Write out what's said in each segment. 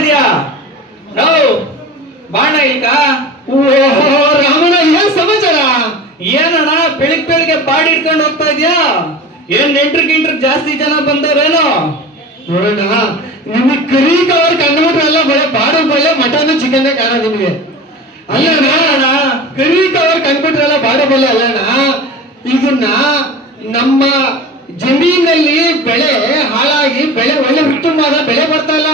ಇದೆಯಾ ಬಾಣ ಈಗ? ಓಹೋ ರಾಮಣ್ಣ, ಏನ್ ಸಮಾಚಾರ? ಏನಣ್ಣ ಬೆಳಿಗ್ಗೆ ಬಾಡಿ ಇಟ್ಕೊಂಡು ಹೋಗ್ತಾ ಇದ್ಯಾ? ಏನ್ ನೆಂಟ್ರು ಜಾಸ್ತಿ ಜನ ಬಂದವ್ರೇನೋ? ನೋಡೋಣ, ನಿಮ್ಗೆ ಕರಿ ಕವರ್ ಕಂಡುಬಿಟ್ರೆ ಎಲ್ಲ ಬರೀ ಬಾಡು ಬಲ್ಲೆ ಮಟನ್ ಚಿಕನ್ ಕಾಣ ನಿಮ್ಗೆ. ಅಲ್ಲಣ್ಣ, ಕರಿ ಕವರ್ ಕಂಡುಬಿಟ್ರೆಲ್ಲ ಬಾಡು ಬಲ್ಲೆ ಅಲ್ಲಣ್ಣ. ಇದನ್ನ ನಮ್ಮ ಜಮೀನಲ್ಲಿ ಬೆಳೆ ಹಾಳಾಗಿ ಬೆಳೆ ಒಳ್ಳೆ ಉತ್ತಮವಾದ ಬೆಳೆ ಬರ್ತಾ ಇಲ್ಲ,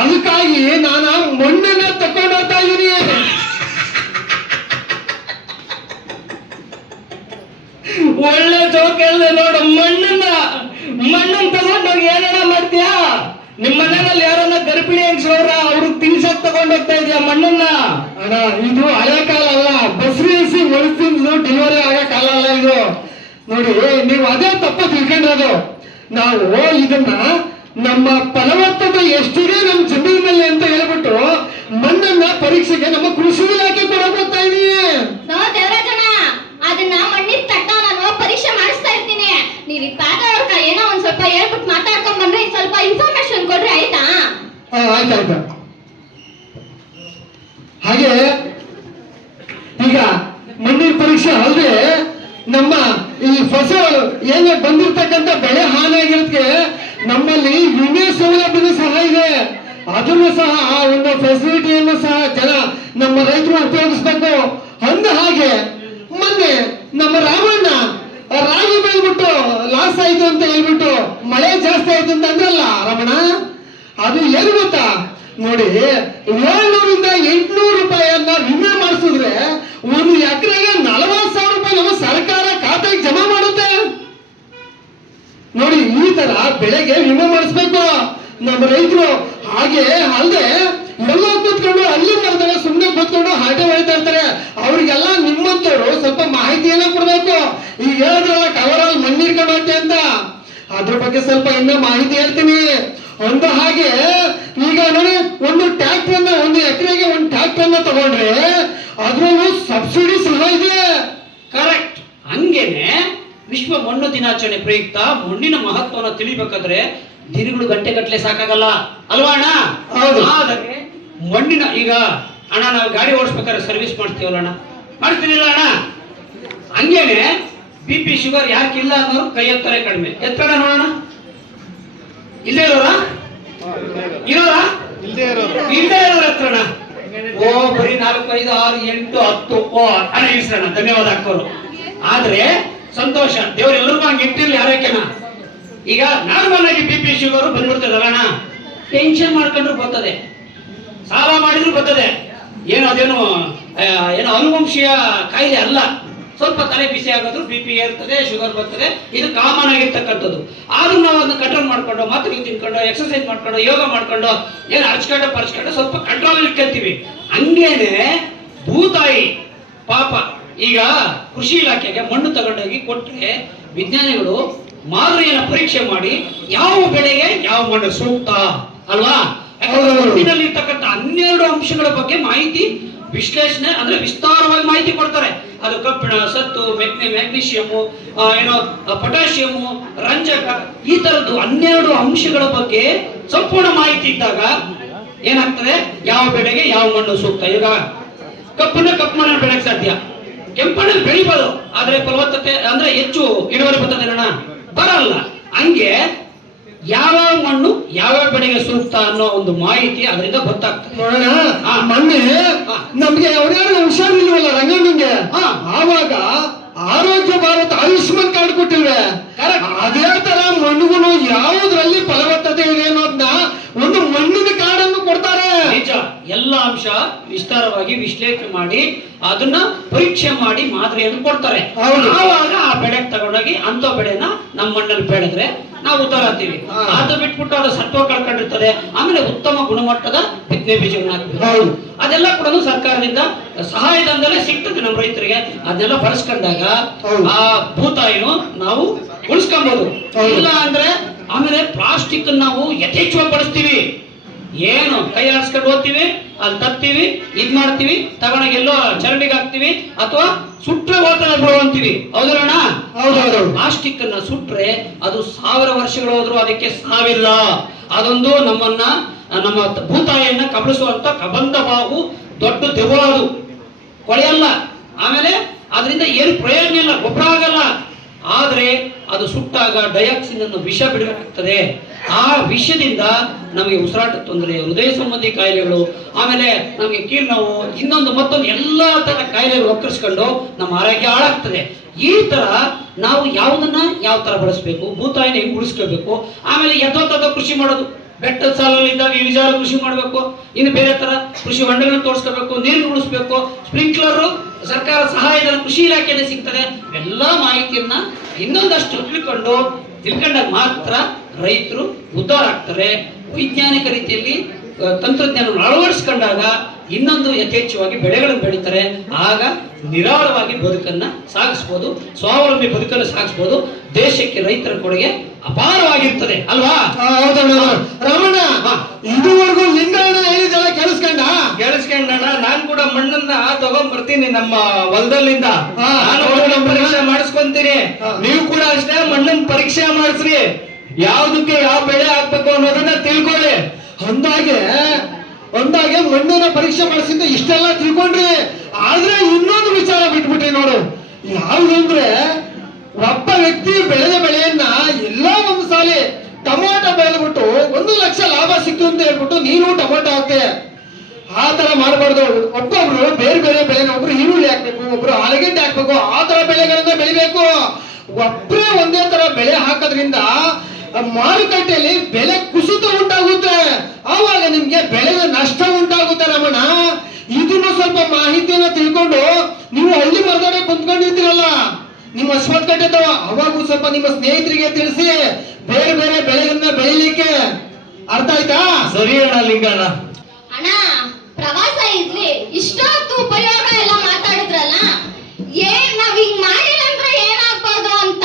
ಅದಕ್ಕಾಗಿ ನಾನು ಮಣ್ಣನ್ನ ತಕೊಂಡು ಹೋಗ್ತಾ ಇದೀನಿ. ಒಳ್ಳೆ ಜೋಕ್ ಹೇಳ್ದೆ ನೋಡು. ಮಣ್ಣನ್ನ ತಗೊಂಡೋಗಿ ಏನಣ್ಣ ಮಾಡ್ತೀಯಾ? ನಿಮ್ ಮನೆಯಲ್ಲಿ ಯಾರನ್ನ ಗರ್ಭಿಣಿ ಹೆಂಗ್ಸವ್ರ ಅವ್ರಿಗೆ ತಿನ್ಸಕ್ ತಗೊಂಡ್ ಹೋಗ್ತಾ ಇದೀಯ ಮಣ್ಣನ್ನ? ಅಣ್ಣ, ಇದು ಹಳೆ ಕಾಲ ಅಲ್ಲ, ಬಸ್ರಿಸಿ ಒಳಸಿಂದು ಡೆಲಿವರಿ ಆಗೋ ಕಾಲ ಅಲ್ಲ ಇದು. ನೋಡಿ, ನೀವು ಅದೇ ತಪ್ಪು ತಿಳ್ಕೊಂಡಿರೋದು. ನಾವು ಇದನ್ನ ನಮ್ಮ ಫಲವತ್ತತೆ ಎಷ್ಟಿದೆ ನಮ್ಮ ಜಮೀನಲ್ಲಿ ಅಂತ ಹೇಳ್ಬಿಟ್ಟು ಮಣ್ಣನ್ನ ಪರೀಕ್ಷೆಗೆ ನಮ್ಮ ಕೃಷಿ ಇಲಾಖೆ ಕೊಡಕ್ ಹೋಗ್ತಾ ಇದೀವಿ. ಅದನ್ನ ಮಣ್ಣಿನ ತಟ್ಟ ನಾನು ಪರೀಕ್ಷೆ ಮಾಡಿಸ್ತಾ ಇರ್ತೀನಿ. ನೀವು ಪಾಠ ಏನೋ ಒಂದ್ ಸ್ವಲ್ಪ ಹೇಳ್ಬಿಟ್ಟು ಮಾತಾಡ್ಕೊಂಡ್ ಬಂದ್ರೆ ಸ್ವಲ್ಪ ಇನ್ಫಾರ್ಮೇಶನ್ ಕೊಡ್ರಿ, ಆಯ್ತಾ? ಆಯ್ತಾಯ್ತಾ. ಹಾಗೆ ಈಗ ಮಣ್ಣಿನ ಪರೀಕ್ಷೆ ಅಲ್ಲದೆ ನಮ್ಮ ಈ ಫಸಲು ಏನೇ ಬಂದಿರ್ತಕ್ಕಂಥ ಬೆಳೆ ಹಾನಿಯಾಗಿರೋದಕ್ಕೆ ನಮ್ಮಲ್ಲಿ ವಿಮೆ ಸೌಲಭ್ಯನೂ ಸಹ ಇದೆ. ಅದನ್ನು ಸಹ ಆ ಒಂದು ಫೆಸಿಲಿಟಿಯನ್ನು ಸಹ ನಮ್ಮ ರೈತರು ಉಪಯೋಗಿಸ್ಬೇಕು. ಅಂದ ಹಾಗೆ ಮೊನ್ನೆ ನಮ್ಮ ರಾಮಣ್ಣ ರಾಗಿ ಬೆಳ್ಬಿಟ್ಟು ಲಾಸ್ ಆಯ್ತು ಅಂತ ಹೇಳ್ಬಿಟ್ಟು ಮಳೆ ಜಾಸ್ತಿ ಆಯ್ತು ಅಂತ ಅಂದ್ರಲ್ಲ ರಮಣ, ಅದು ಏನು ಗೊತ್ತಾ? ನೋಡಿ, 700ರಿಂದ 800 ರೂಪಾಯಿಯನ್ನ ವಿಮೆ ಮಾಡಿಸಿದ್ರೆ 1 ಎಕರೆಗೆ 40,000 ರೂಪಾಯಿ ನಮ್ಮ ಸರ್ಕಾರ ಖಾತೆಗೆ ಜಮಾ ಮಾಡುತ್ತೆ. ನೋಡಿ, ಈ ತರ ಬೆಳೆಗೆ ವಿಮೆ ಮಾಡಿಸ್ಬೇಕು ನಮ್ಮ ರೈತರು. ಹಾಗೆ ಅಲ್ಲದೆ ಎಲ್ಲ ಕೂತ್ಕೊಂಡು ಅಲ್ಲಿ ಮರದಾಗ ಸುಮ್ಮನೆ ಕೂತ್ಕೊಂಡು ಹಾಟೆ ಹೊಡಿತಾ ಇರ್ತಾರೆ. ಅವ್ರಿಗೆಲ್ಲ ನಿಮ್ಮಂತವ್ರು ಸ್ವಲ್ಪ ಮಾಹಿತಿಯನ್ನ ಕೊಡ್ಬೇಕು. ಈಗ ಹೇಳಿದ್ರಲ್ಲ ಕವರಲ್ಲಿ ಮಣ್ಣಿರ್ಕೊಂಡು ಹೋಗ್ತೆ ಅಂತ, ಅದ್ರ ಬಗ್ಗೆ ಸ್ವಲ್ಪ ಇನ್ನೂ ಮಾಹಿತಿ ಹೇಳ್ತೀನಿ. ಅಂದ ಹಾಗೆ ಈಗ ನೋಡಿ, ಒಂದು ಟ್ರ್ಯಾಕ್ಟರ್ 1 ಎಕರೆಗೆ 1 ಟ್ರ್ಯಾಕ್ಟರ್ ತಗೊಂಡ್ರೆ ಅದ್ರಲ್ಲೂ ಸಬ್ಸಿಡಿ ಸಹ ಇದೆ. ಕರೆಕ್ಟ್. ಹಂಗೇನೆ ವಿಶ್ವ ಮಣ್ಣು ದಿನಾಚರಣೆ ಪ್ರಯುಕ್ತ ಮಣ್ಣಿನ ಮಹತ್ವವನ್ನು ತಿಳಿಬೇಕಾದ್ರೆ ದಿನಗಳು ಗಂಟೆ ಸಾಕಾಗಲ್ಲ ಅಲ್ವಾ ಅಣ್ಣ? ಆದರೆ ಮಣ್ಣಿನ ಈಗ ಅಣ್ಣ ನಾವು ಗಾಡಿ ಓಡಿಸ್ಬೇಕಾದ್ರೆ ಸರ್ವಿಸ್ ಮಾಡ್ತೀವಲ್ಲ ಅಣ್ಣ, ಮಾಡ್ತೀನಿಲ್ಲ ಅಣ್ಣ? ಹಂಗೇನೆ BP ಶುಗರ್ ಯಾಕಿಲ್ಲ ಅನ್ನೋರು ಕೈ ಎತ್ತಾರೆ ಕಡಿಮೆ. ಎತ್ತಡ ನೋಡೋಣ. ಇಲ್ಲೇ ಇರೋರಾ? ಇಲ್ಲೇ ಇರೋರ ಎತ್ತರಣ. ಓ ಬರೀ 4, 5, 6, 8, 10. ಓ ಅಣ್ಣ ಇಳಿಸೋಣ, ಧನ್ಯವಾದ ಹಾಕೋರು. ಆದ್ರೆ ಸಂತೋಷ, ದೇವ್ರು ಎಲ್ಲರಿಗೂ ಹಂಗೆ ಇಟ್ಟಿರ್ಲಿ ಆರೋಗ್ಯನ. ಈಗ ನಾರ್ಮಲ್ ಆಗಿ BP ಶುಗರ್ ಬಂದ್ಬಿಡ್ತದಲ್ಲ ಅಣ್ಣ, ಟೆನ್ಷನ್ ಮಾಡ್ಕೊಂಡ್ರು ಬರ್ತದೆ, ಸಾಲ ಮಾಡಿದ್ರು ಬರ್ತದೆ. ಅದೇನು ಅನುವಂಶೀಯ ಕಾಯಿಲೆ ಅಲ್ಲ. ಸ್ವಲ್ಪ ತಲೆ ಬಿಸಿ ಆಗೋದು, BP ಏರ್ತದೆ, ಶುಗರ್ ಬರ್ತದೆ, ಇದು ಕಾಮನ್ ಆಗಿರ್ತಕ್ಕಂಥದ್ದು. ಆದ್ರೂ ನಾವು ಅದನ್ನ ಕಂಟ್ರೋಲ್ ಮಾಡ್ಕೊಂಡು, ಮಾತ್ರೆ ತಿನ್ಕೊಂಡು, ಎಕ್ಸರ್ಸೈಸ್ ಮಾಡ್ಕೊಂಡು, ಯೋಗ ಮಾಡ್ಕೊಂಡು, ಪರ್ಚ್ಕೊಂಡು ಸ್ವಲ್ಪ ಕಂಟ್ರೋಲ್ ಇಟ್ಕೊಳ್ತೀವಿ. ಹಂಗೇನೆ ಭೂತಾಯಿ ಪಾಪ ಈಗ ಕೃಷಿ ಇಲಾಖೆಗೆ ಮಣ್ಣು ತಗೊಂಡೋಗಿ ಕೊಟ್ಟರೆ ವಿಜ್ಞಾನಿಗಳು ಮಾದರಿಯನ್ನು ಪರೀಕ್ಷೆ ಮಾಡಿ ಯಾವ ಬೆಳೆಗೆ ಯಾವ ಮಣ್ಣು ಸೂಕ್ತ ಅಲ್ವಾ? ಮಣ್ಣಿನಲ್ಲಿ ಇರ್ತಕ್ಕಂಥ 12 ಅಂಶಗಳ ಬಗ್ಗೆ ಮಾಹಿತಿ ವಿಶ್ಲೇಷಣೆ ಅಂದ್ರೆ ವಿಸ್ತಾರವಾಗಿ ಮಾಹಿತಿ ಕೊಡ್ತಾರೆ. ಅದು ಕಬ್ಬಿಣ, ಸತ್ತು, ಮ್ಯಾಗ್ನೀಷಿಯಮು, ಪೊಟ್ಯಾಷಿಯಮು, ರಂಜಕ, ಈ ತರದ್ದು 12 ಅಂಶಗಳ ಬಗ್ಗೆ ಸಂಪೂರ್ಣ ಮಾಹಿತಿ ಇದ್ದಾಗ ಏನಾಗ್ತದೆ, ಯಾವ ಬೆಳೆಗೆ ಯಾವ ಮಣ್ಣು ಸೂಕ್ತ. ಈಗ ಕಪ್ಪು ಮಣ್ಣನ್ನು ಬೆಳೆಯಕ್ಕೆ ಸಾಧ್ಯ, ಕೆಂಪಣ್ಣಲ್ಲಿ ಬೆಳಿಬೋದು, ಆದ್ರೆ ಫಲವತ್ತತೆ ಅಂದ್ರೆ ಹೆಚ್ಚು ಇಳುವರಿ ಬರ್ತದೆ ಬರಲ್ಲ. ಹಂಗೆ ಯಾವ ಮಣ್ಣು ಯಾವ ಬೆಳೆಗೆ ಸೂಕ್ತ ಅನ್ನೋ ಒಂದು ಮಾಹಿತಿ ಅದರಿಂದ ಗೊತ್ತಾಗ್ತದೆ. ನೋಡೋಣ, ಮೊನ್ನೆ ನಮ್ಗೆ ಯಾವ್ಯಾರು ಹುಷಾರಿಲ್ವಲ್ಲ ರಂಗಣ್ಣಂಗೆ, ಆವಾಗ ಆರೋಗ್ಯ ಭಾರತ ಆಯುಷ್ಮಾನ್ ಕಾರ್ಡ್ ಕೊಟ್ಟಿಲ್ವೇ? ಅದೇ ತರ ಮಣ್ಣುಗಳು ಯಾವುದ್ರಲ್ಲಿ ಫಲವತ್ತತೆ ಇದೆ ಅನ್ನೋದನ್ನ ಒಂದು ಮಣ್ಣಿನ ಕಾರ್ಡನ್ನು ಕೊಡ್ತಾರೆ. ನಿಜ, ಎಲ್ಲ ಅಂಶ ವಿಸ್ತಾರವಾಗಿ ವಿಶ್ಲೇಷಣೆ ಮಾಡಿ ಅದನ್ನ ಪರೀಕ್ಷೆ ಮಾಡಿ ಮಾದರಿಯನ್ನು ಕೊಡ್ತಾರೆ. ಆವಾಗ ಆ ಬೆಳೆಗೆ ತಗೊಂಡೋಗಿ ಅಂತ ಬೆಳೆನ ನಮ್ಮ ಮಣ್ಣಲ್ಲಿ ಬೆಳೆದ್ರೆ ನಾವು ಉದ್ಧಾರ ಆಗ್ತೀವಿ. ಅದು ಬಿಟ್ಬಿಟ್ಟು ಅದು ಸತ್ವ ಕಳ್ಕೊಂಡಿರ್ತದೆ. ಆಮೇಲೆ ಉತ್ತಮ ಗುಣಮಟ್ಟದ ಬಿತ್ತನೆ ಬೀಜಗಳನ್ನ ಹಾಕ್ತೀವಿ. ಅದೆಲ್ಲ ಕೂಡ ಸರ್ಕಾರದಿಂದ ಸಹಾಯಧನದಲ್ಲೇ ಸಿಗ್ತದೆ ನಮ್ಮ ರೈತರಿಗೆ. ಅದನ್ನೆಲ್ಲ ಬಳಸ್ಕೊಂಡಾಗ ಆ ಭೂತಾಯಿನು ನಾವು ಉಳಿಸ್ಕೊಬಹುದು. ಇಲ್ಲ ಅಂದ್ರೆ ಆಮೇಲೆ ಪ್ಲಾಸ್ಟಿಕ್ ನಾವು ಯಥೇಚ್ಛವಾಗಿ ಬಳಸ್ತೀವಿ. ಏನು ಕೈ ಆಡಿಸ್ಕೊಂಡು ಹೋಗ್ತೀವಿ, ಅಲ್ಲಿ ತತ್ತೀವಿ, ಇದ್ ಮಾಡ್ತೀವಿ, ತಗೊಂಡಾಗ ಎಲ್ಲೋ ಚರಂಡಿಗೆ ಹಾಕ್ತಿವಿ, ಅಥವಾ ಸುಟ್ರೆ ಹೋಗ್ತಾರೆ ಬಿಡು ಅಂತೀವಿ. ಹೌದಲ್ಲ? ಹೌದೌದು. ಪ್ಲಾಸ್ಟಿಕ್ ಅನ್ನ ಸುಟ್ರೆ ಅದು 1000 ವರ್ಷಗಳು ಹೋದ್ರು ಅದಕ್ಕೆ ಸಾವಿಲ್ಲ. ಅದೊಂದು ನಮ್ಮನ್ನ ನಮ್ಮ ಭೂತಾಯಿಯನ್ನ ಕಬಳಿಸುವಂತ ಕಬಂಧ ಬಾಹು ದೊಡ್ಡ ದೆವ್ವ ಅದು, ಕೊಳೆಯಲ್ಲ. ಆಮೇಲೆ ಅದರಿಂದ ಏನು ಪ್ರಯೋಜನ ಇಲ್ಲ, ಗೊಬ್ಬರ ಆಗಲ್ಲ. ಆದ್ರೆ ಅದು ಸುಟ್ಟಾಗ ಡಯಾಕ್ಸಿನ್ ಅನ್ನು ವಿಷ ಬಿಡಬೇಕಾಗ್ತದೆ. ಆ ವಿಷದಿಂದ ನಮಗೆ ಉಸಿರಾಟ ತೊಂದರೆ, ಹೃದಯ ಸಂಬಂಧಿ ಕಾಯಿಲೆಗಳು, ಆಮೇಲೆ ನಮಗೆ ಕೀಲು ನೋವು, ಇನ್ನೊಂದು ಮತ್ತೊಂದು ಎಲ್ಲಾ ತರ ಕಾಯಿಲೆಗಳು ಒಕ್ಕರಿಸ್ಕೊಂಡು ನಮ್ಮ ಆರೋಗ್ಯ ಹಾಳಾಗ್ತದೆ. ಈ ತರ ನಾವು ಯಾವುದನ್ನ ಯಾವ ತರ ಬಳಸಬೇಕು, ಭೂತಾಯಿನ ಹೆಂಗ್ ಉಳಿಸ್ಕೋಬೇಕು, ಆಮೇಲೆ ಯಥೋತಥ ಕೃಷಿ ಮಾಡೋದು. ಬೆಟ್ಟದ ಸಾಲಲ್ಲಿ ಇದ್ದಾಗ ಇಳಿಜಾರು ಕೃಷಿ ಮಾಡಬೇಕು, ಇನ್ನು ಬೇರೆ ತರ ಕೃಷಿ ಹೊಂಡಗಳನ್ನು ತೋರಿಸ್ಕೋಬೇಕು, ನೀರು ಉಳಿಸ್ಬೇಕು, ಸ್ಪ್ರಿಂಕ್ಲರ್ ಸರ್ಕಾರ ಸಹಾಯದ ಕೃಷಿ ಇಲಾಖೆಯಲ್ಲಿ ಸಿಗ್ತದೆ. ಎಲ್ಲ ಮಾಹಿತಿಯನ್ನ ಇನ್ನೊಂದಷ್ಟು ತಿಳ್ಕೊಂಡಾಗ ಮಾತ್ರ ರೈತರು ಉದ್ಧಾರ ಆಗ್ತಾರೆ. ವೈಜ್ಞಾನಿಕ ರೀತಿಯಲ್ಲಿ ತಂತ್ರಜ್ಞಾನವನ್ನು ಅಳವಡಿಸ್ಕೊಂಡಾಗ ಇನ್ನೊಂದು ಯಥೇಚ್ಛವಾಗಿ ಬೆಳೆಗಳನ್ನು ಬೆಳೀತಾರೆ. ಆಗ ನಿರಾಳವಾಗಿ ಬದುಕನ್ನ ಸಾಗಿಸ್ಬೋದು, ಸ್ವಾವಲಂಬಿ ಬದುಕನ್ನು ಸಾಗಿಸ್ಬೋದು. ದೇಶಕ್ಕೆ ರೈತರ ಕೊಡುಗೆ ಅಪಾರವಾಗಿರ್ತದೆ ಅಲ್ವಾ? ಹೌದಣ್ಣ. ರಮಣ, ಇದುವರೆಗೂ ಲಿಂಗಣ್ಣ ಹೇಳಿದೆಲ್ಲ ಕೇಳಿಸ್ಕೊಂಡಣ್ಣ. ನಾನ್ ಕೂಡ ಮಣ್ಣನ್ನ ತಗೊಂಡ್ ಬರ್ತೀನಿ ನಮ್ಮ ಹೊಲದಲ್ಲಿಂದ. ನಾನು ಮಣ್ಣಿನ ಪರೀಕ್ಷೆ ಮಾಡಿಸ್ಕೊಂತೀನಿ. ನೀವು ಕೂಡ ಅಷ್ಟೇ ಮಣ್ಣಿನ ಪರೀಕ್ಷೆ ಮಾಡಿಸ್ರಿ. ಯಾವ್ದಕ್ಕೆ ಯಾವ ಬೆಳೆ ಹಾಕ್ಬೇಕು ಅನ್ನೋದನ್ನ ತಿಳ್ಕೊಳ್ಳಿ. ಅಂದಾಗೆ ಮಣ್ಣಿನ ಪರೀಕ್ಷೆ ಮಾಡಿಸಿದ್ದು ಇಷ್ಟೆಲ್ಲ ತಿಳ್ಕೊಂಡ್ರಿ. ಆದ್ರೆ ಇನ್ನೊಂದು ವಿಚಾರ ಬಿಟ್ಬಿಟ್ರಿ ನೋಡು. ಯಾವ್ದು ಅಂದ್ರೆ, ಒಬ್ಬ ವ್ಯಕ್ತಿ ಬೆಳೆದ ಬೆಳೆಯನ್ನ ಎಲ್ಲ ಒಂದು ಸಾಲಿ ಟೊಮೊಟೊ ಬೆಳೆದ್ಬಿಟ್ಟು 1 ಲಕ್ಷ ಲಾಭ ಸಿಕ್ತು ಅಂತ ಹೇಳ್ಬಿಟ್ಟು ನೀನು ಟೊಮೊಟೊ ಹಾಕ್ತೆ. ಆ ತರ ಮಾಡಬಾರ್ದು. ಒಬ್ಬೊಬ್ರು ಬೇರೆ ಬೇರೆ ಬೆಳೆನ, ಒಬ್ರು ಈರುಳ್ಳಿ ಹಾಕ್ಬೇಕು, ಒಬ್ರು ಆಲೂಗೆಡ್ಡೆ ಹಾಕ್ಬೇಕು, ಆ ತರ ಬೆಳೆಗಳನ್ನ ಬೆಳಿಬೇಕು. ಒಬ್ಬರೇ ಒಂದೇ ತರ ಬೆಳೆ ಹಾಕೋದ್ರಿಂದ ಮಾರುಕಟ್ಟೆಯಲ್ಲಿ ಬೆಲೆ ಕುಸಿತ ಉಂಟಾಗುತ್ತೆ. ಆವಾಗ ನಿಮ್ಗೆ ಬೆಳೆಯ ನಷ್ಟ ಉಂಟಾಗುತ್ತೆ ರಮಣ. ಇದನ್ನು ಸ್ವಲ್ಪ ಮಾಹಿತಿಯನ್ನ ತಿಳ್ಕೊಂಡು ನೀವು ಹಳ್ಳಿ ಮರದಡೆ ಕುಂತ್ಕೊಂಡಿರ್ತೀರಲ್ಲ, ನಿಮ್ಮ ಅಶ್ವತ್ಥಕಟ್ಟೆದವ, ಅವಾಗೂ ಸ್ವಲ್ಪ ನಿಮ್ಮ ಸ್ನೇಹಿತರಿಗೆ ತಿಳಿಸಿ ಬೇರೆ ಬೇರೆ ಬೆಳೆಗಳನ್ನ ಬೆಳಿಲಿಕ್ಕೆ. ಅರ್ಥ ಆಯ್ತಾ? ಸರಿ ಅಣ್ಣ ಲಿಂಗಣ್ಣ. ಅಣ್ಣ, ಪ್ರವಾಸ ಇದ್ರಿ, ಇಷ್ಟೊತ್ತು ಉಪಯೋಗ ಎಲ್ಲ ಮಾತಾಡಿದ್ರಲ್ಲ, ನಾವ್ ಹಿಂಗ್ ಮಾಡಿಲ್ಲ ಅಂದ್ರೆ ಏನಾಗ್ಬೋದು ಅಂತ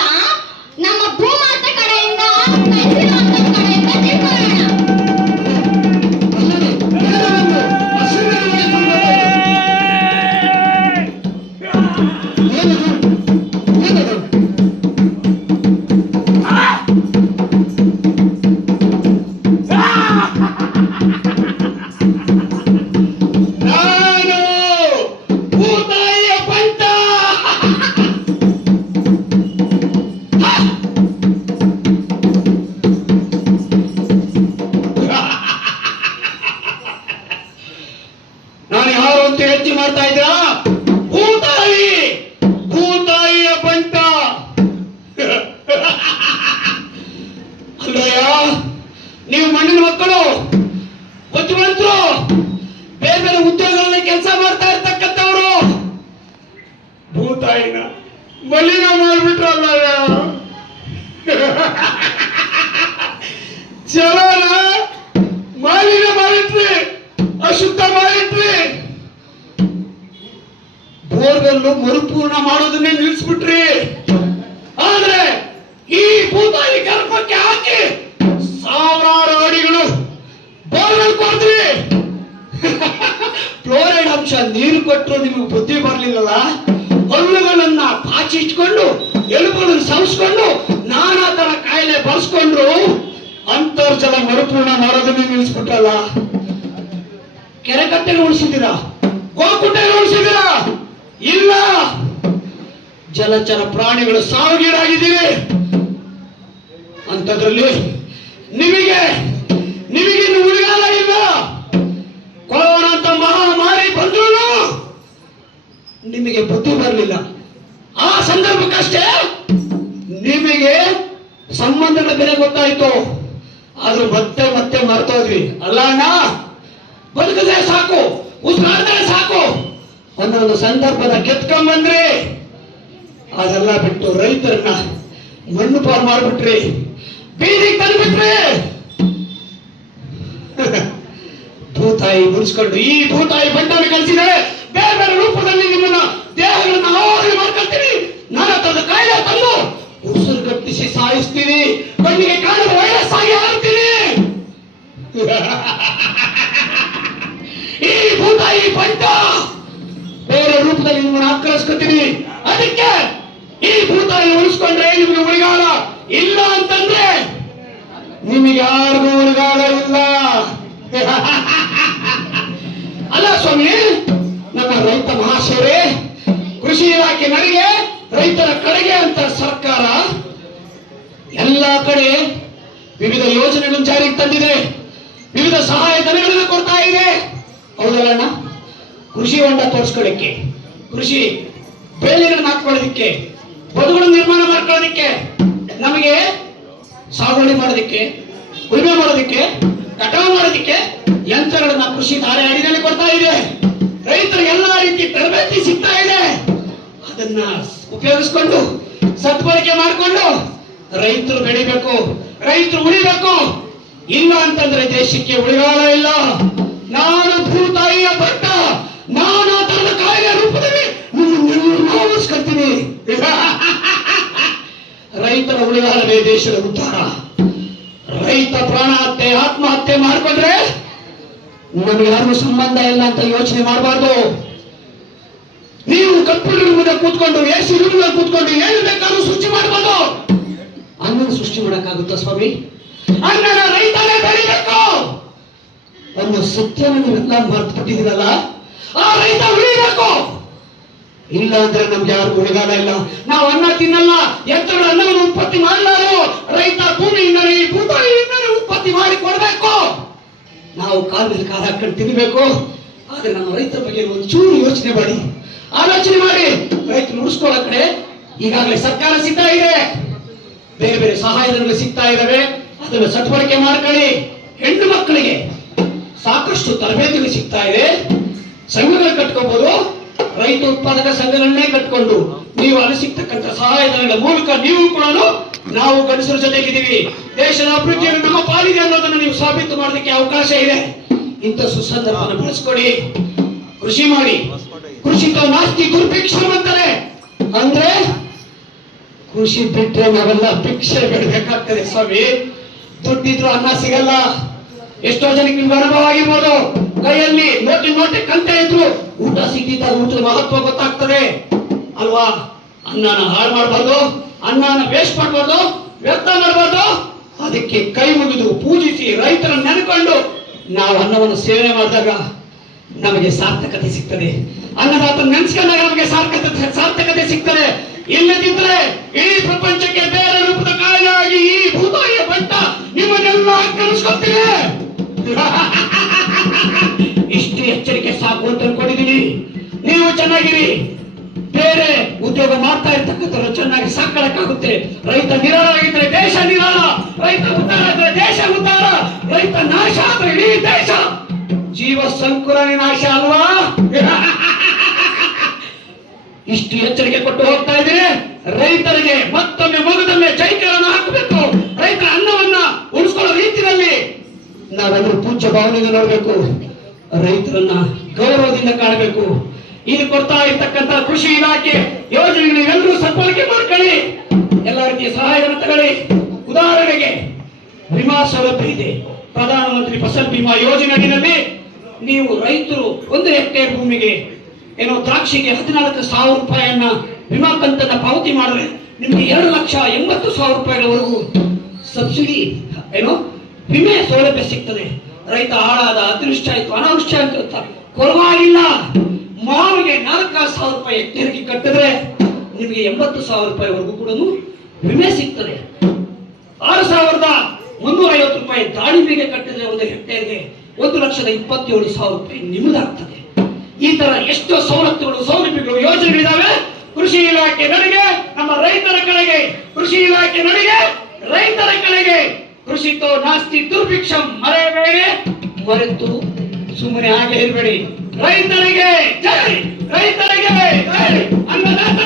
ನಮ್ಮ ಭೂಮಾತೆ ಕಡೆಯಿಂದ ಕಡೆಯಿಂದ ತಿಳ್ಕೊಳ್ಳೋಣ. ನಾನು ಯಾರು ಅಂತ ಯೋಚನೆ ಮಾಡ್ತಾ ಇದ್ದೀರಾ? ಭೂತಾಯಿಯ ಬಂಟ ಅಲ್ಲಯ್ಯ. ನೀವು ಮಣ್ಣಿನ ಮಕ್ಕಳು, ಬುದ್ಧಿವಂತರು, ಬೇರೆ ಬೇರೆ ಉದ್ಯೋಗಗಳಲ್ಲಿ ಕೆಲಸ ಮಾಡ್ತಾ ಇರ್ತಕ್ಕಂಥವ್ರು. ಭೂತಾಯಿನ ಮಲಿನ ಮಾಡ್ಬಿಟ್ರಲ್ಲ, ಜಲನ ಮಾಲಿನ್ಯ ಮಾಡಿಟ್ರಿ, ಅಶುದ್ಧ ಮಾಡಿಟ್ರಿ, ಬೋರ್ವೆಲ್ಲು ಮರುಪೂರ್ಣ ಮಾಡೋದನ್ನೇ ನಿಲ್ಲಿಸ್ಬಿಟ್ರಿ. ಆದ್ರೆ ಈ ಭೂತಾಯಿ ಗರ್ಭಕ್ಕೆ ಹಾಕಿ ಸಾವಿರಾರು ಅಡಿಗಳು ಬೋರ್ವೆಲ್ ಕೊಡ್ತೀವಿ. ಫ್ಲೋರೈಡ್ ಅಂಶ ನೀರು ಕೊಟ್ಟರು ನಿಮಗೆ ಬುದ್ಧಿ ಬರ್ಲಿಲ್ಲಲ್ಲ. ಹಲ್ಲುಗಳನ್ನ ಪಾಚಿಟ್ಕೊಂಡು ಎಲುಬುಗಳನ್ನು ಸವಸ್ಕೊಂಡು ನಾನಾ ತರ ಕಾಯಿಲೆ ಬರ್ಸ್ಕೊಂಡ್ರು ಅಂತರ್ಜಲ ಮರುಪೂರ್ಣ ಮಾಡೋದನ್ನೇ ನಿಲ್ಲಿಸ್ಬಿಟ್ರಲ್ಲ. ಕೆರೆಕಟ್ಟೆಗೆ ಉಳಿಸಿದ್ದೀರಾ? ಗೋಕುಂಟೆಗೆ ಉಳಿಸಿದ್ದೀರಾ? ಇಲ್ಲ. ಜಲಚರ ಪ್ರಾಣಿಗಳು ಸಾವಿಗೀಡಾಗಿದ್ದೀರಿ. ಅಂಥದ್ರಲ್ಲಿ ನಿಮಗೆ ಇನ್ನು ಉಳಿಗಾಲ ಇಲ್ಲ. ಕೊರೋನಾ ಅಂತ ಮಹಾಮಾರಿ ಬಂದ್ರು ನಿಮಗೆ ಬುದ್ಧಿ ಬರಲಿಲ್ಲ. ಆ ಸಂದರ್ಭಕ್ಕಷ್ಟೇ ನಿಮಗೆ ಸಂಬಂಧದ ಬೆಲೆ ಗೊತ್ತಾಯ್ತು. ಆದ್ರೂ ಮತ್ತೆ ಮತ್ತೆ ಮರ್ತೋದ್ರಿ ಅಲ್ಲ ಅಣ್ಣ. ಬದುಕಿದ್ರೆ ಸಾಕು, ಉಸಿರಾಡಿದ್ರೆ ಸಾಕು, ಒಂದೊಂದು ಸಂದರ್ಭದ ಗೆದ್ಕೊಂಡ್ಬಂದ್ರಿ. ಅದೆಲ್ಲ ಬಿಟ್ಟು ರೈತರನ್ನ ಮಣ್ಣು ಪಾರು ಮಾಡ್ಬಿಟ್ರಿ, ಬೀದಿಗೆ ತಂದ್ಬಿಟ್ರಿ. ಭೂತಾಯಿ ಮುಡಿಸ್ಕೊಂಡು ಈ ಭೂತಾಯಿ ಬಂಡನ್ನು ಕಳಿಸಿದರೆ ಬೇರೆ ಬೇರೆ ರೂಪದಲ್ಲಿ ನಿಮ್ಮನ್ನ ದೇಹಗಳನ್ನ ಆವಾಹನೆ ಮಾಡ್ಕೊಳ್ತೀನಿ. ನಾನಾ ತರದ ಕಾಯಿಲೆ ತಂದು ಉಸಿರು ಗಟ್ಟಿಸಿ ಸಾಯಿಸ್ತೀನಿ. ಕಣ್ಣಿಗೆ ಕಾಣದ ವೈರಸ್ ಆಗಿ ಹಾಕ್ತೀನಿ. ಈ ಭೂತಾಯಿ ಬಂಟ ಬೇರೆ ರೂಪದಲ್ಲಿ ನಿಮ್ಮನ್ನು ಆಕ್ರಮಿಸ್ಕೊತೀನಿ. ಅದಕ್ಕೆ ಈ ಭೂತಾಯಿ ಉಳಿಸ್ಕೊಂಡ್ರೆ ನಿಮಗೆ ಉಳಿಗಾಲ ಇಲ್ಲ ಅಂತಂದ್ರೆ ನಿಮಗೆ ಯಾರಿಗೂ ಉಳಿಗಾಲ ಇಲ್ಲ. ಅಲ್ಲ ಸ್ವಾಮಿ, ನಮ್ಮ ರೈತ ಮಹಾಶಯರೇ, ಕೃಷಿ ಇಲಾಖೆ ನಡೆಗೆ ರೈತರ ಕಡೆಗೆ ಅಂತ ಸರ್ಕಾರ ಎಲ್ಲ ಕಡೆ ವಿವಿಧ ಯೋಜನೆಗಳನ್ನು ಜಾರಿಗೆ ತಂದಿದೆ, ವಿವಿಧ ಸಹಾಯಧನಗಳನ್ನು ಕೊಡ್ತಾ ಇದೆ. ಹೌದಲ್ಲ? ಕೃಷಿ ಹೊಂಡ ತೋರಿಸ್ಕೊಳ್ಳಿಕ್ಕೆ, ಕೃಷಿ ಬೇಲಿಗಳನ್ನು ಹಾಕೊಳ್ಳೋದಿಕ್ಕೆ, ಬದುಗಳನ್ನು ನಿರ್ಮಾಣ ಮಾಡ್ಕೊಳ್ಳೋದಿಕ್ಕೆ, ನಮಗೆ ಸಾಗುವಳಿ ಮಾಡೋದಿಕ್ಕೆ, ಉಳುಮೆ ಮಾಡೋದಿಕ್ಕೆ, ಕಟಾವು ಮಾಡೋದಿಕ್ಕೆ ಯಂತ್ರಗಳನ್ನ ಕೃಷಿ ಧಾರೆ ಅಡಿನಲ್ಲಿ ಕೊಡ್ತಾ ಇದೆ. ರೈತರಿಗೆ ಎಲ್ಲ ರೀತಿ ತರಬೇತಿ ಸಿಗ್ತಾ ಇದೆ. ಅದನ್ನ ಉಪಯೋಗಿಸ್ಕೊಂಡು ಸದ್ಬಳಕೆ ಮಾಡಿಕೊಂಡು ರೈತರು ಬೆಳಿಬೇಕು, ರೈತರು ಉಳಿಬೇಕು. ಇಲ್ಲ ಅಂತಂದ್ರೆ ದೇಶಕ್ಕೆ ಉಳಿಗಾಲ ಇಲ್ಲ. ನಾನು ಭೂತಾಯಿಯ ಭಟ್ಟ, ನಾನು ತನ್ನ ಕಾಯಿಲೆ ರೂಪದಲ್ಲಿ ಉಳಿಸ್ಕೊಳ್ತೀನಿ. ರೈತರ ಉಳಿಗಾಲವೇ ದೇಶದ ಉದ್ಧಾರ. ರೈತ ಪ್ರಾಣ ಹತ್ಯೆ, ಆತ್ಮಹತ್ಯೆ ಮಾಡಿಕೊಂಡ್ರೆ ನಮಗೆ ಯಾರಿಗೂ ಸಂಬಂಧ ಇಲ್ಲ ಅಂತ ಯೋಚನೆ ಮಾಡಬಾರ್ದು. ನೀವು ಕಂಪ್ಯೂಟರ್ ಮುಂದೆ ಕೂತ್ಕೊಂಡು ಎಸಿ ರೂಮ್ ಕೂತ್ಕೊಂಡು ಏನು ಬೇಕಾದ್ರೂ ಸೃಷ್ಟಿ ಮಾಡಬಹುದು. ಅನ್ನನ ಸೃಷ್ಟಿ ಮಾಡಕ್ಕಾಗುತ್ತಾ ಸ್ವಾಮಿ? ಅನ್ನನ ರೈತನೇ ಬೆಳಿಬೇಕು. ಒಂದು ಸತ್ಯವನ್ನು ನೀವೆಲ್ಲ ಮರೆತುಬಿಟ್ಟಿದ್ದೀರಲ್ಲ, ಆ ರೈತ ಉಳಿಬೇಕು. ಇಲ್ಲ ಅಂದ್ರೆ ನಮ್ಗೆ ಯಾರು ಉಳಿಗಾಲ ಇಲ್ಲ. ನಾವು ಅನ್ನ ತಿನ್ನಲ್ಲ, ಯಂತ್ರಗಳ ಅನ್ನವನ್ನು ಉತ್ಪತ್ತಿ ಮಾಡಲಾರು. ರೈತ ಭೂಮಿಯಿಂದಲೇ, ಭೂತಾಯಿಯಿಂದಲೇ ಉತ್ಪತ್ತಿ ಮಾಡಿ ಕೊಡಬೇಕು. ನಾವು ಕಾಲದಲ್ಲಿ ಕಾಲ ಹಾಕೊಂಡು ತಿನ್ನಬೇಕು. ಆದ್ರೆ ನಮ್ಮ ರೈತರ ಬಗ್ಗೆ ಒಂದು ಚೂರು ಯೋಚನೆ ಮಾಡಿ, ಆಲೋಚನೆ ಮಾಡಿ. ರೈತರು ಉಳಿಸ್ಕೊಳ್ಳೋ ಕಡೆ ಈಗಾಗಲೇ ಸರ್ಕಾರ ಸಿಗ್ತಾ ಇದೆ, ಬೇರೆ ಬೇರೆ ಸಹಾಯಧನಗಳು ಸಿಗ್ತಾ ಇದಾವೆ. ಅದನ್ನು ಸದ್ಬಳಕೆ ಮಾಡ್ಕೊಳ್ಳಿ. ಹೆಣ್ಣು ಮಕ್ಕಳಿಗೆ ಸಾಕಷ್ಟು ತರಬೇತಿಗಳು ಸಿಗ್ತಾ ಇದೆ. ಸಂಘಗಳು ಕಟ್ಕೋಬಹುದು. ರೈತ ಉತ್ಪಾದಕ ಸಂಘಗಳನ್ನೇ ಕಟ್ಕೊಂಡು ನೀವು ಅಲ್ಲಿ ಸಿಗ್ತಕ್ಕಂಥ ಸಹಾಯಧನಗಳ ಮೂಲಕ ನೀವು ಕೂಡ ನಾವು ಗಂಡಸರ ಜೊತೆಗಿದ್ದೀವಿ, ದೇಶದ ಅಭಿವೃದ್ಧಿಯನ್ನು ನಮ್ಮ ಪಾಲಿಗೆ ಅನ್ನೋದನ್ನು ನೀವು ಸಾಬೀತು ಮಾಡೋದಕ್ಕೆ ಅವಕಾಶ ಇದೆ. ಇಂಥ ಸುಸಂದರ್ಭವನ್ನು ಬಳಸ್ಕೊಡಿ. ಕೃಷಿ ಮಾಡಿ. ಕೃಷಿತೋ ನಾಸ್ತಿ ದುರ್ಭಿಕ್ಷಂ ಅಂತಾರೆ. ಅಂದ್ರೆ ಕೃಷಿ ಬಿಟ್ರೆ ನಾವೆಲ್ಲ ಭಿಕ್ಷೆ ಬಿಡಬೇಕಾಗ್ತದೆ ಸ್ವಾಮಿ. ದುಡ್ಡಿದ್ರು ಅನ್ನ ಸಿಗಲ್ಲ. ಎಷ್ಟೋ ಜನಕ್ಕೆ ನಿಮ್ಗೆ ಅನುಭವ ಆಗಿರ್ಬೋದು. ಕೈಯಲ್ಲಿ ನೋಟಿ ಕಂತೆ ಇದ್ರು ಊಟ ಸಿಕ್ಕಿದ್ದಾಗ ಊಟದ ಮಹತ್ವ ಗೊತ್ತಾಗ್ತದೆ ಅಲ್ವಾ? ಅನ್ನನ ಹಾಳು ಮಾಡಬಾರ್ದು, ಅನ್ನನ ವೇಸ್ಟ್ ಮಾಡಬಾರ್ದು, ವ್ಯರ್ಥ ಮಾಡಬಾರ್ದು. ಅದಕ್ಕೆ ಕೈ ಮುಗಿದು ಪೂಜಿಸಿ ರೈತರನ್ನು ನೆನಕೊಂಡು ನಾವು ಅನ್ನವನ್ನು ಸೇವನೆ ಮಾಡಿದಾಗ ನಮಗೆ ಸಾರ್ಥಕತೆ ಸಿಗ್ತದೆ. ಅನ್ನದಾತ ನೆನೆಸ್ಕೊಂಡಾಗ ನಮಗೆ ಸಾರ್ಥಕತೆ ಸಿಗ್ತದೆ. ಇಲ್ಲದಿದ್ರೆ ಇಡೀ ಪ್ರಪಂಚಕ್ಕೆ ಬೇರೆ ರೂಪದ ಕಾಯಿಯಾಗಿ ಈ ಭೂತಾಯಿಯ ಭಟ್ಟ ನಿಮ್ಮನ್ನೆಲ್ಲ ಕಲಿಸ್ಕೊಳ್ತೀವಿ. ಇಷ್ಟು ಎಚ್ಚರಿಕೆ ಸಾಕು ಅಂತ ಅನ್ಕೊಂಡಿದ್ದೀನಿ. ನೀವು ಚೆನ್ನಾಗಿರಿ. ಬೇರೆ ಉದ್ಯೋಗ ಮಾಡ್ತಾ ಇರ್ತಕ್ಕಂಥವ್ರು ಚೆನ್ನಾಗಿ ಸಾಕೊಳ್ಳಕ್ಕಾಗುತ್ತೆ. ರೈತ ನಿರಾಳ ಆಗಿದ್ರೆ ದೇಶ ನಿರಾಳ, ರೈತ ಉದ್ಧಾರ ಆದ್ರೆ ದೇಶ ಉದ್ಧಾರ, ರೈತ ನಾಶ ಆದ್ರೆ ಇಡೀ ದೇಶ ಜೀವ ಸಂಕುಲನೆ ನಾಶ ಅಲ್ವಾ? ಇಷ್ಟು ಎಚ್ಚರಿಕೆ ಕೊಟ್ಟು ಹೋಗ್ತಾ ಇದ್ರೆ ರೈತರಿಗೆ ಮತ್ತೊಮ್ಮೆ ಮಗದೊಮ್ಮೆ ಜೈಕಾರನ್ನು ಹಾಕಬೇಕು. ರೈತರ ಅನ್ನವನ್ನ ಉಳಿಸ್ಕೊಳ್ಳೋ ರೀತಿಯಲ್ಲಿ ನಾವೆಲ್ಲರೂ ಪೂಜ್ಯ ಭಾವನೆಯಿಂದ ನೋಡಬೇಕು. ರೈತರನ್ನ ಗೌರವದಿಂದ ಕಾಣಬೇಕು. ಇದು ಕೊಡ್ತಾ ಇರ್ತಕ್ಕಂಥ ಕೃಷಿ ಇಲಾಖೆ ಯೋಜನೆಗಳು ಎಲ್ಲರೂ ಸದ್ಬಳಕೆ ಮಾಡ್ಕೊಳ್ಳಿ. ಎಲ್ಲ ರೀತಿಯ ಸಹಾಯಧನ ತಗೊಳ್ಳಿ. ಉದಾಹರಣೆಗೆ ವಿಮಾ ಸೌಲಭ್ಯ ಇದೆ. ಪ್ರಧಾನಮಂತ್ರಿ ಫಸಲ್ ಬಿಮಾ ಯೋಜನೆ ಅಡಿಯಲ್ಲಿ ನೀವು ರೈತರು 1 ಹೆಕ್ಟೇರ್ ಭೂಮಿಗೆ ಏನೋ ದ್ರಾಕ್ಷಿಗೆ 14,000 ರೂಪಾಯಿಯನ್ನ ವಿಮಾ ಕಂತನ್ನ ಪಾವತಿ ಮಾಡಿದ್ರೆ ನಿಮ್ಗೆ 2,80,000 ರೂಪಾಯಿಗಳವರೆಗೂ ಸಬ್ಸಿಡಿ ಏನೋ ವಿಮೆ ಸೌಲಭ್ಯ ಸಿಗ್ತದೆ. ರೈತ ಹಾಳಾದ, ಅತಿವೃಷ್ಟಿ ಆಯ್ತು, ಅನಾವೃಷ್ಟಿ ಆಯ್ತು ಅಂತ ಪರವಾಗಿಲ್ಲ. ಮಾವಿಗೆ 4,000 ರೂಪಾಯಿ ಹೆಕ್ಟೇರ್ಗೆ ಕಟ್ಟಿದ್ರೆ ನಿಮಗೆ 80,000 ರೂಪಾಯಿವರೆಗೂ ಕೂಡ ವಿಮೆ ಸಿಗ್ತದೆ. 6,350 ರೂಪಾಯಿ ದಾಳಿಂಬೆಗೆ ಕಟ್ಟಿದ್ರೆ 1 ಹೆಕ್ಟೇರ್ಗೆ 1,27,000 ರೂಪಾಯಿ ನಿಮ್ಮದಾಗ್ತದೆ. ಈ ತರ ಎಷ್ಟೋ ಸವಲತ್ತುಗಳು, ಸೌಲಭ್ಯಗಳು, ಯೋಜನೆಗಳಿದಾವೆ. ಕೃಷಿ ಇಲಾಖೆ ನಡೆಗೆ ನಮ್ಮ ರೈತರ ಕಡೆಗೆ, ಕೃಷಿ ಇಲಾಖೆ ನಡೆಗೆ ರೈತರ ಕಡೆಗೆ. ಕೃಷಿತೋ ನಾಸ್ತಿ ದುರ್ಭಿಕ್ಷಂ ಮರೆಯಬೇಡಿ, ಮರೆತು ಸುಮ್ಮನೆ ಹಾಗೆ ಇರಬೇಡಿ. ರೈತರಿಗೆ ಜೈ, ರೈತರಿಗೆ ಜೈ, ಅನ್ನದಾತ